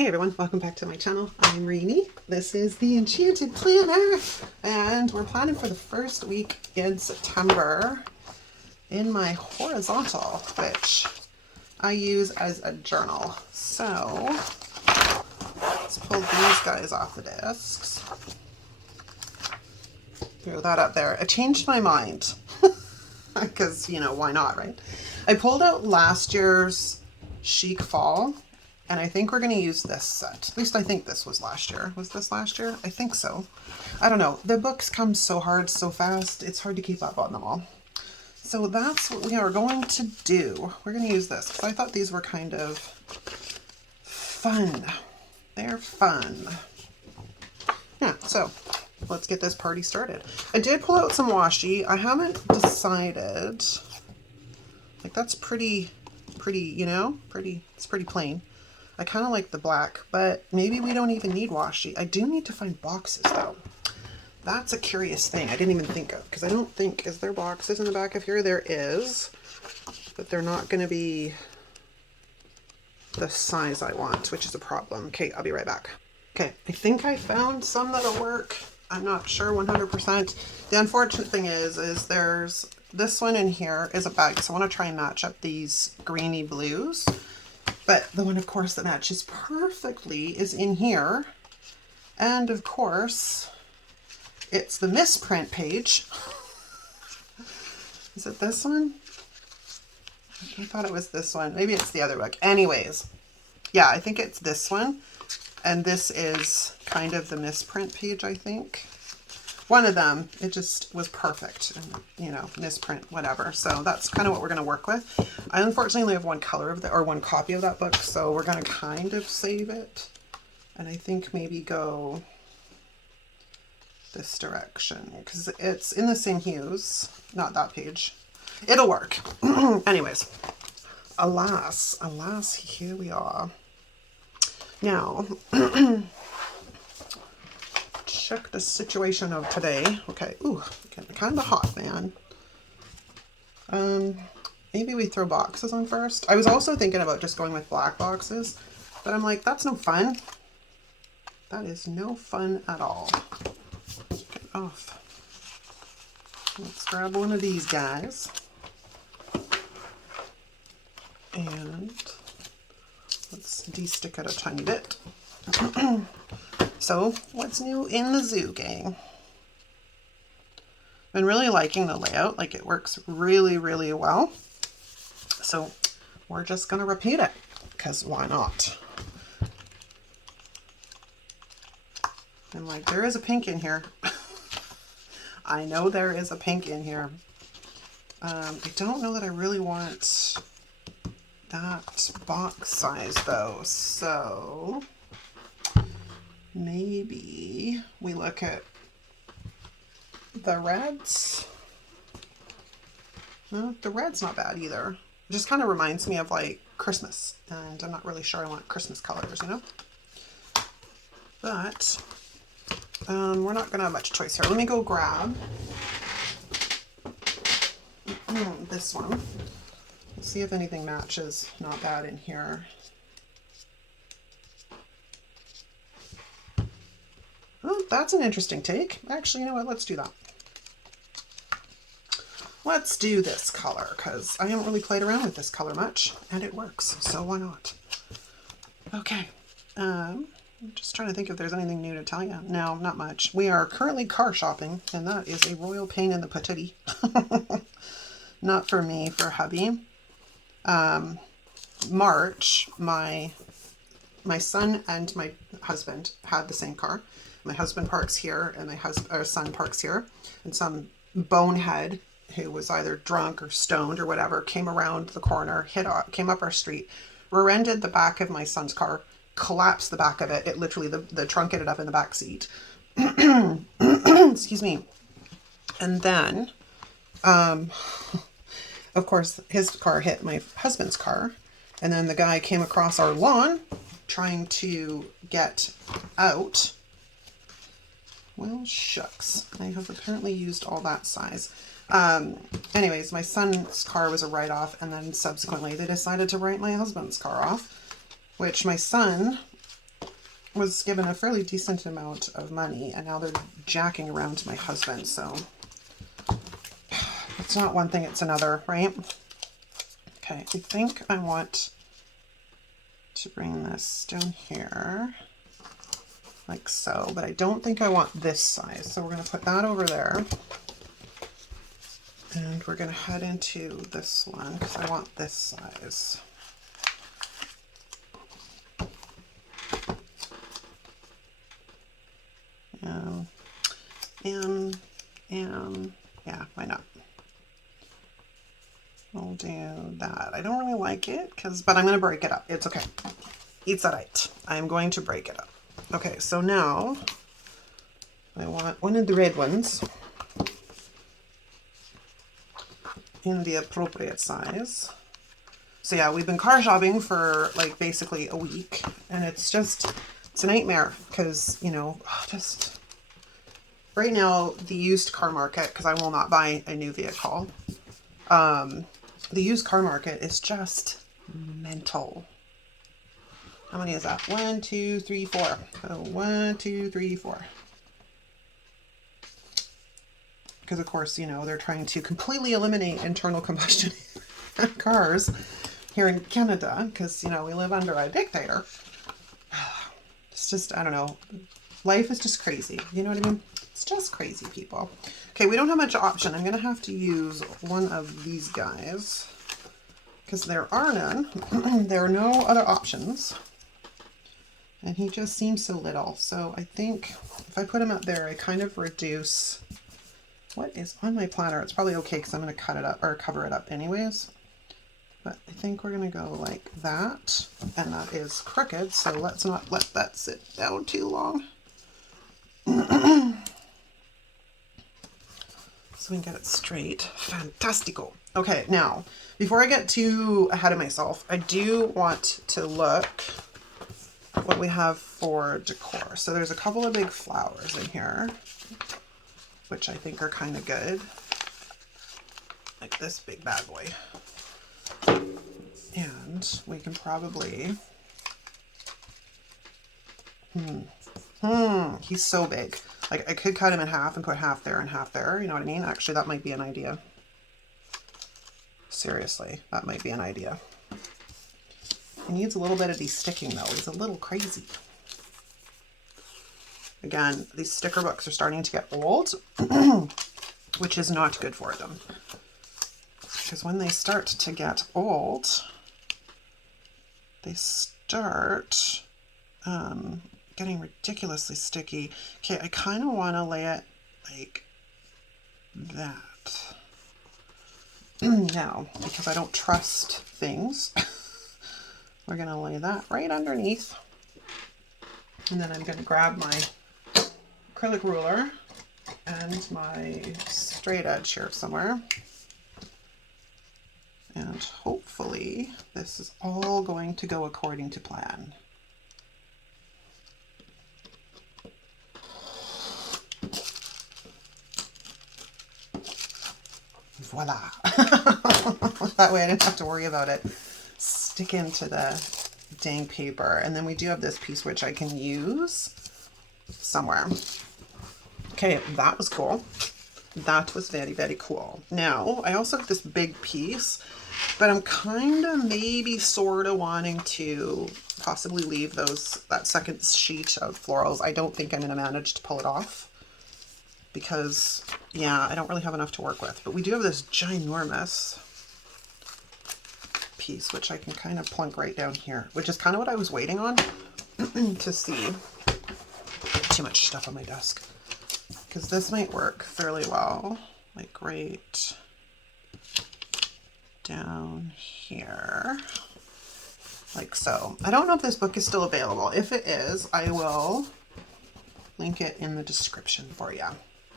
Hey everyone, welcome back to my channel. I'm Rainy. This is the Enchanted Planner, and we're planning for the first week in September in my horizontal, which I use as a journal. So let's pull these guys off the discs. Throw that up there. I changed my mind because, you know, why not, right? I pulled out last year's Chic Fall. And I think we're going to use this set. At least I think this was last year. Was this last year? I think so. I don't know. The books come so hard, so fast. It's hard to keep up on them all. So that's what we are going to do. We're going to use this because I thought these were kind of fun. They're fun. Yeah, so let's get this party started. I did pull out some washi. I haven't decided. Like, that's pretty, you know, it's pretty plain. I kind of like the black, but maybe we don't even need washi. I do need to find boxes though. That's a curious thing I didn't even think of, because I don't think, is there boxes in the back of here? There is, but they're not going to be the size I want, which is a problem. Okay, I'll be right back. Okay, I think I found some that'll work. I'm not sure 100%. The unfortunate thing is there's this one in here is a bag, so I want to try and match up these greeny blues. But the one, of course, that matches perfectly is in here. And, of course, it's the misprint page. Is it this one? I thought it was this one. Maybe it's the other book. Anyways, yeah, I think it's this one. And this is kind of the misprint page, I think. One of them, it just was perfect, and, you know, misprint, whatever. So that's kind of what we're going to work with. I unfortunately only have one color of or one copy of that book, so we're going to kind of save it. And I think maybe go this direction, because it's in the same hues, not that page. It'll work. Anyways, alas, here we are. Now, check the situation of today. Okay, ooh, getting kind of hot, man. Maybe we throw boxes on first. I was also thinking about just going with black boxes, but I'm like, that's no fun. That is no fun at all. Get off. Let's grab one of these guys. And let's de-stick it a tiny bit. So, what's new in the zoo, gang? Been really liking the layout. Like, it works really, really well. So, we're just going to repeat it, because why not? And, like, there is a pink in here. I know there is a pink in here. I don't know that I really want that box size, though. So maybe we look at the reds. No, the red's not bad either. It just kind of reminds me of like Christmas, and I'm not really sure I want Christmas colors, you know? But we're not gonna have much choice here. Let me go grab this one. Let's see if anything matches. Not bad in here. Oh, that's an interesting take. Actually, you know what? Let's do that. Let's do this color, because I haven't really played around with this color much, and it works, so why not? Okay. I'm just trying to think if there's anything new to tell you. No, not much. We are currently car shopping, and that is a royal pain in the patootie. Not for me, for hubby. March, my son and my husband had the same car. My husband parks here, and our son parks here. And some bonehead who was either drunk or stoned or whatever came around the corner, came up our street, rear-ended the back of my son's car, collapsed the back of it. It literally, the trunk ended up in the back seat. Excuse me. And then, of course, his car hit my husband's car. And then the guy came across our lawn trying to get out. Well, shucks. I have apparently used all that size. Anyways, my son's car was a write-off, and then subsequently they decided to write my husband's car off, which my son was given a fairly decent amount of money, and now they're jacking around my husband, so it's not one thing, it's another, right? Okay, I think I want to bring this down here, like so, but I don't think I want this size, so we're going to put that over there. And we're going to head into this one, because I want this size. And yeah, why not? We'll do that. I don't really like it, but I'm going to break it up. It's okay. It's all right. I'm going to break it up. Okay, so now I want one of the red ones in the appropriate size. So yeah, we've been car shopping for like basically a week, and it's a nightmare because, you know, just right now the used car market, because I will not buy a new vehicle. The used car market is just mental. How many is that? 1, 2, 3, 4. So 1, 2, 3, 4. Because of course, you know, they're trying to completely eliminate internal combustion cars here in Canada, because, you know, we live under a dictator. It's just, I don't know. Life is just crazy. You know what I mean? It's just crazy, people. Okay, we don't have much option. I'm going to have to use one of these guys because there are none. There are no other options. And he just seems so little. So I think if I put him up there, I kind of reduce what is on my planner. It's probably okay because I'm going to cut it up or cover it up anyways. But I think we're going to go like that. And that is crooked, so let's not let that sit down too long. So we can get it straight. Fantastico. Okay, now, before I get too ahead of myself, I do want to look what we have for decor. So there's a couple of big flowers in here, which I think are kind of good. Like this big bad boy. And we can probably... he's so big. Like, I could cut him in half and put half there and half there. You know what I mean? Actually, that might be an idea. Seriously, that might be an idea. He needs a little bit of de-sticking, though. He's a little crazy. Again, these sticker books are starting to get old, which is not good for them. Because when they start to get old, they start... getting ridiculously sticky. Okay, I kind of want to lay it like that. Now, because I don't trust things, we're going to lay that right underneath. And then I'm going to grab my acrylic ruler and my straight edge here somewhere. And hopefully this is all going to go according to plan. Voila. That way I didn't have to worry about it sticking to the dang paper. And then we do have this piece which I can use somewhere. Okay, that was cool. That was very, very cool. Now, I also have this big piece, but I'm kind of maybe sort of wanting to possibly leave that second sheet of florals. I don't think I'm going to manage to pull it off. Because, yeah, I don't really have enough to work with. But we do have this ginormous piece, which I can kind of plunk right down here, which is kind of what I was waiting on to see. Too much stuff on my desk. Because this might work fairly well. Like right down here. Like so. I don't know if this book is still available. If it is, I will link it in the description for you.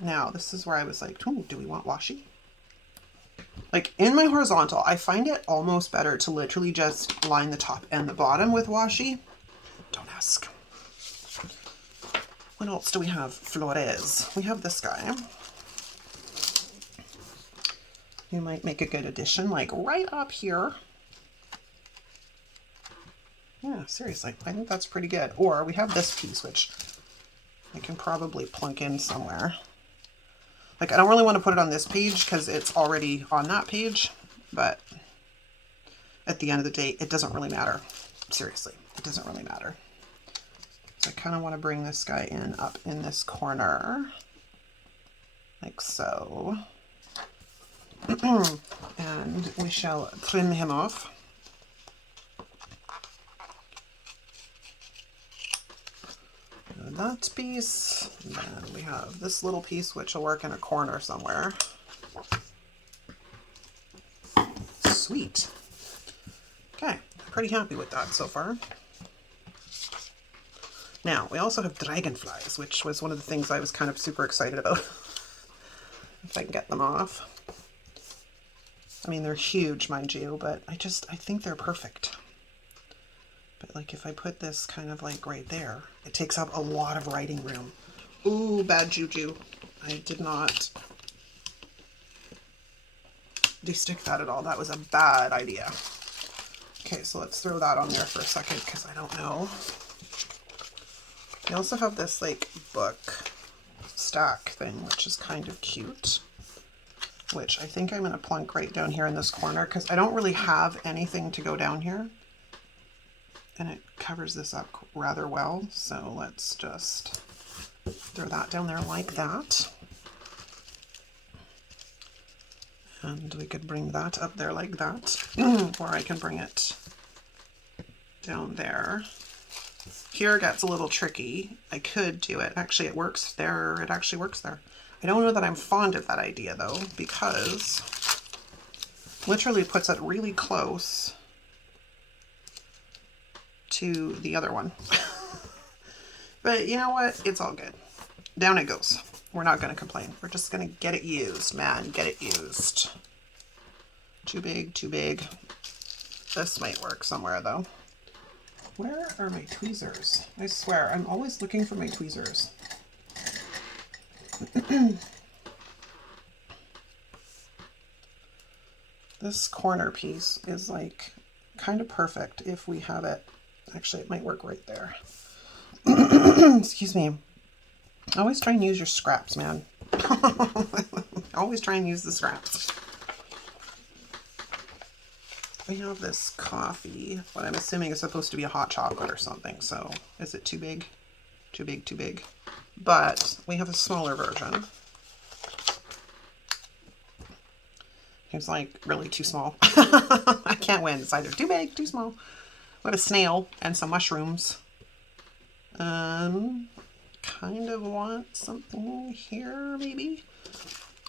Now, this is where I was like, ooh, do we want washi? Like, in my horizontal, I find it almost better to literally just line the top and the bottom with washi. Don't ask. What else do we have? Flores. We have this guy. You might make a good addition, like right up here. Yeah, seriously, I think that's pretty good. Or we have this piece, which I can probably plunk in somewhere. Like, I don't really want to put it on this page because it's already on that page, but at the end of the day, it doesn't really matter. Seriously, it doesn't really matter. So I kind of want to bring this guy in up in this corner, like so. And we shall trim him off. That piece, and then we have this little piece which will work in a corner somewhere. Sweet. Okay, pretty happy with that so far. Now, we also have dragonflies, which was one of the things I was kind of super excited about. If I can get them off. I mean, they're huge, mind you, but I think they're perfect. But like if I put this kind of like right there, it takes up a lot of writing room. Ooh, bad juju. I did not de-stick that at all. That was a bad idea. Okay, so let's throw that on there for a second because I don't know. We also have this like book stack thing, which is kind of cute, which I think I'm going to plunk right down here in this corner because I don't really have anything to go down here. And it covers this up rather well. So let's just throw that down there like that. And we could bring that up there like that. Or I can bring it down there. Here it gets a little tricky. I could do it. Actually, it works there. It actually works there. I don't know that I'm fond of that idea though, because literally puts it really close to the other one. But you know what? It's all good. Down it goes. We're not going to complain. We're just going to get it used, man. Get it used. Too big, too big. This might work somewhere though. Where are my tweezers? I swear, I'm always looking for my tweezers. This corner piece is like kind of perfect if we have it. Actually, it might work right there. Excuse me. Always try and use your scraps, man. Always try and use the scraps. We have this coffee, what I'm assuming is supposed to be a hot chocolate or something. So is it too big? Too big, too big. But we have a smaller version. It's like really too small. I can't win. It's either too big, too small. What a snail and some mushrooms. Kind of want something here, maybe.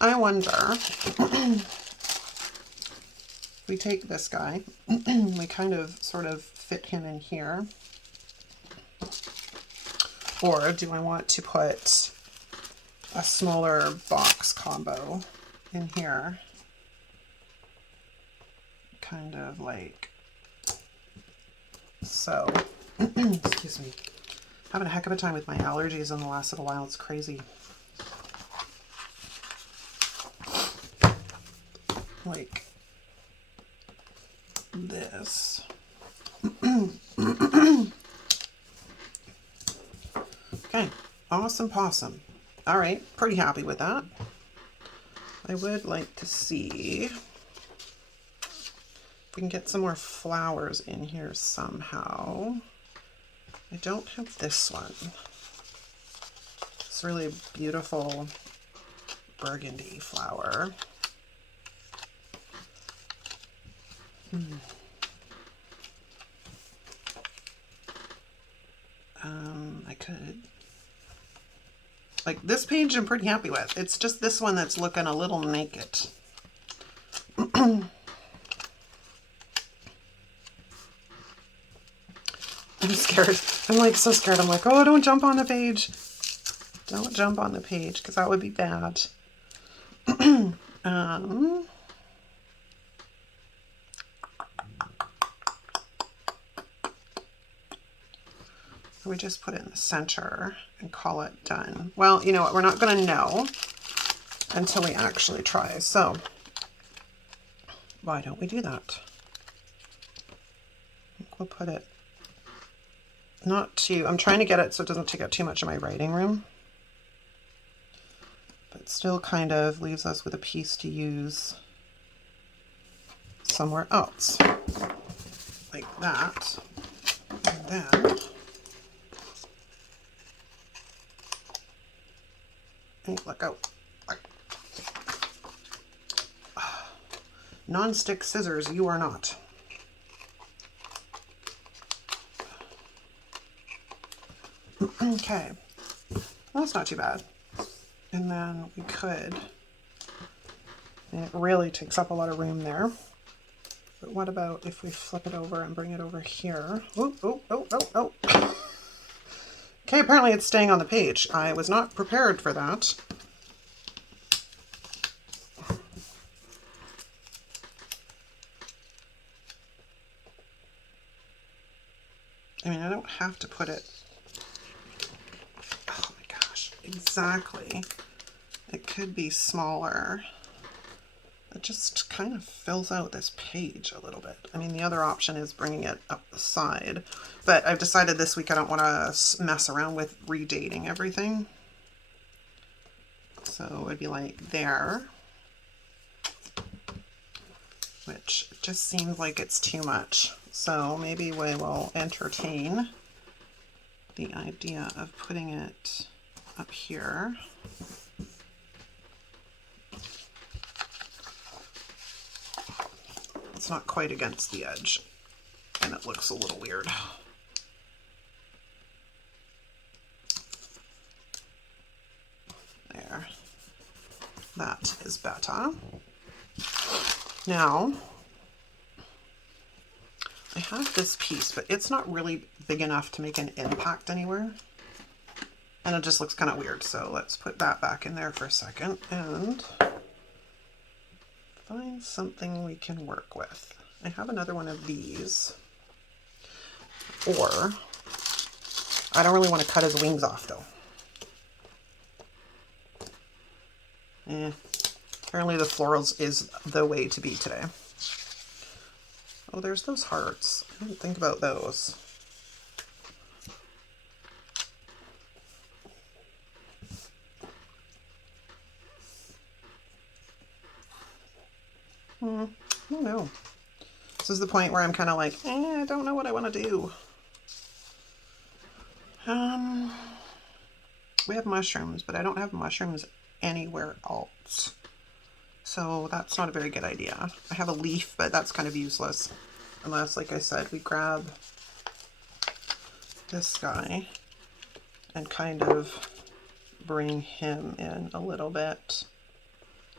I wonder. We take this guy. We kind of sort of fit him in here. Or do I want to put a smaller box combo in here? Kind of like so. Excuse me. Having a heck of a time with my allergies in the last little while. It's crazy. Like this. Okay, awesome possum. All right, pretty happy with that. I would like to see if we can get some more flowers in here somehow. I don't have this one. It's really beautiful burgundy flower. I could. Like this page I'm pretty happy with. It's just this one that's looking a little naked. I'm scared. I'm like so scared. I'm like, oh, don't jump on the page. Don't jump on the page because that would be bad. We just put it in the center and call it done. Well, you know what? We're not going to know until we actually try. So why don't we do that? I think we'll put it Not too, I'm trying to get it so it doesn't take up too much of my writing room. But still kind of leaves us with a piece to use somewhere else. Like that. And then, hey, let go. Non-stick scissors, you are not. Okay, well, that's not too bad. And then we could, and it really takes up a lot of room there. But what about if we flip it over and bring it over here? Oh, oh, oh, oh, oh. Okay, apparently it's staying on the page. I was not prepared for that. I mean, I don't have to put it, oh my gosh, exactly. It could be smaller. It just kind of fills out this page a little bit. I mean, the other option is bringing it up the side, but I've decided this week I don't want to mess around with redating everything. So it would be like there, which just seems like it's too much. So maybe we will entertain the idea of putting it up here. It's not quite against the edge and it looks a little weird. There. That is better. Now, I have this piece, but it's not really big enough to make an impact anywhere. And it just looks kind of weird. So let's put that back in there for a second and find something we can work with. I have another one of these. Or, I don't really want to cut his wings off though. Apparently the florals is the way to be today. Oh, there's those hearts. I didn't think about those. I don't know. This is the point where I'm kind of like, I don't know what I want to do. We have mushrooms, but I don't have mushrooms anywhere else. So that's not a very good idea. I have a leaf, but that's kind of useless. Unless, like I said, we grab this guy and kind of bring him in a little bit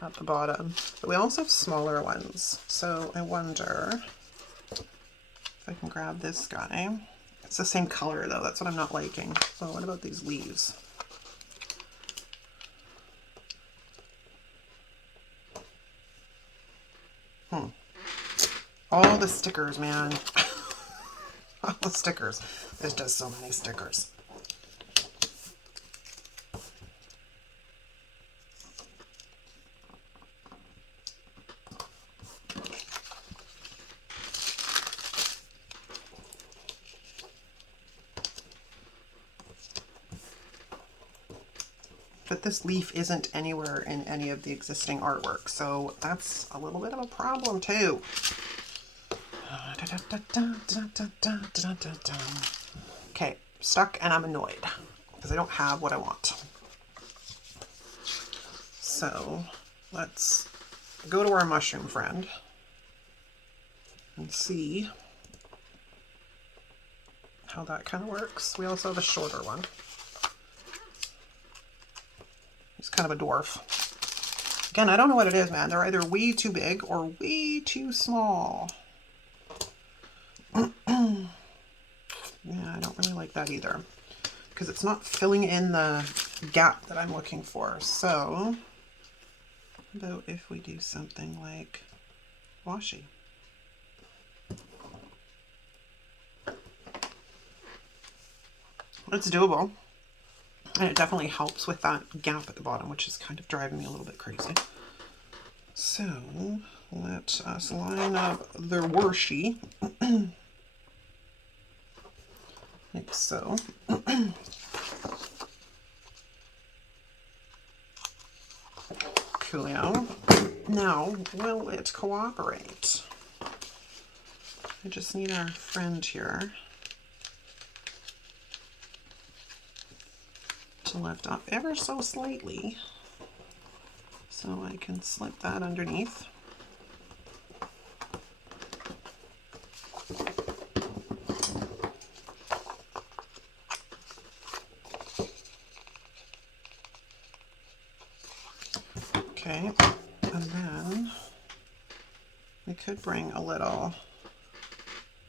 at the bottom. But we also have smaller ones. So I wonder if I can grab this guy. It's the same color though. That's what I'm not liking. So what about these leaves? All the stickers, man. All the stickers. There's just so many stickers. But this leaf isn't anywhere in any of the existing artwork, so that's a little bit of a problem too. Okay, stuck and I'm annoyed because I don't have what I want. So let's go to our mushroom friend and see how that kind of works. We also have a shorter one. He's kind of a dwarf. Again, I don't know what it is, man. They're either way too big or way too small. Yeah, I don't really like that either because it's not filling in the gap that I'm looking for. So, how about if we do something like washi? It's doable. And it definitely helps with that gap at the bottom, which is kind of driving me a little bit crazy. So, let us line up the washi. like so. Coolio. Now, will it cooperate? I just need our friend here to lift up ever so slightly so I can slip that underneath. Okay, and then we could bring a little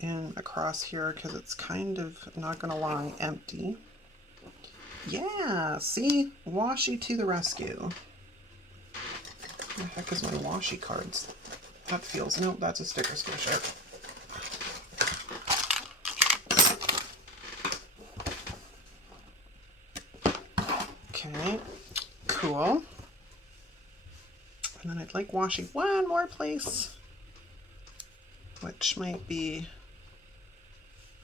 in across here because it's kind of not going to lie empty. Yeah, see? Washi to the rescue. What the heck is my washi cards? That feels, no, that's a sticker squisher. Okay, cool. And then I'd like washi one more place, which might be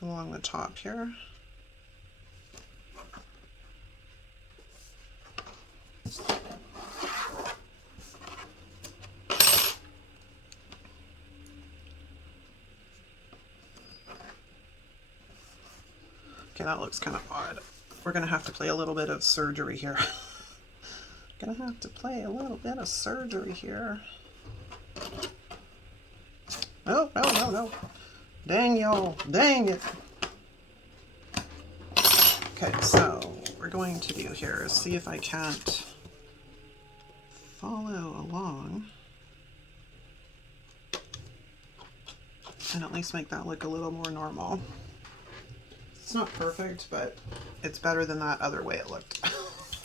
along the top here. Okay, that looks kind of odd. We're gonna have to play a little bit of surgery here. Gonna have to play a little bit of surgery here. Oh, no, no, no. Dang y'all, dang it. Okay, so what we're going to do here is see if I can't follow along and at least make that look a little more normal. It's not perfect, but it's better than that other way it looked.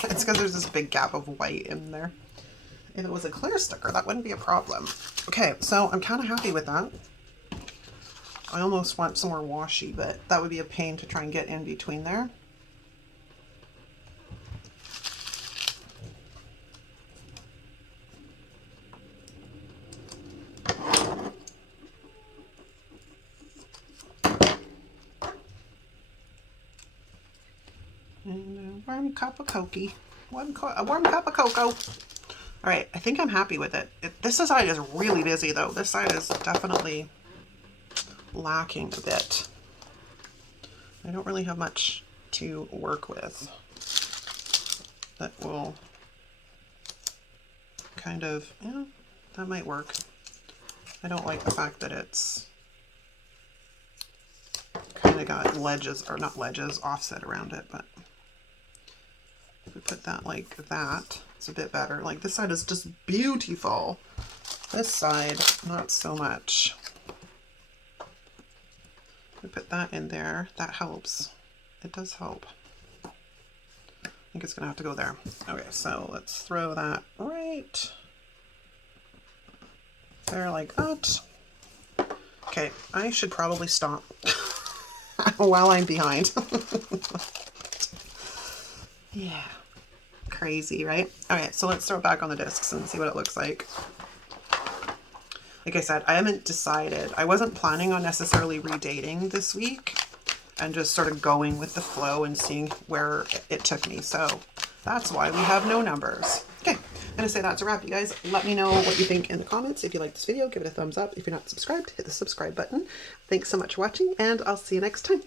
It's because there's this big gap of white in there. If it was a clear sticker, that wouldn't be a problem. Okay, so I'm kind of happy with that. I almost want some more washi, but that would be a pain to try and get in between there. And a warm cup of cocoa. A warm cup of cocoa. All right, I think I'm happy with it. This side is really busy though. This side is definitely lacking a bit. I don't really have much to work with that will kind of, yeah, that might work. I don't like the fact that it's kind of got ledges, or not ledges, offset around it, but if we put that like that, it's a bit better. Like this side is just beautiful. This side, not so much. We put that in there, that helps. It does help. I think it's gonna have to go there. Okay, so let's throw that right there like that. Okay, I should probably stop while I'm behind. Yeah, crazy, right? Okay, so let's throw it back on the discs and see what it looks like. Like I said, I haven't decided. I wasn't planning on necessarily redating this week and just sort of going with the flow and seeing where it took me. So that's why we have no numbers. Okay, I'm gonna say that's a wrap, you guys. Let me know what you think in the comments. If you like this video, give it a thumbs up. If you're not subscribed, hit the subscribe button. Thanks so much for watching, and I'll see you next time.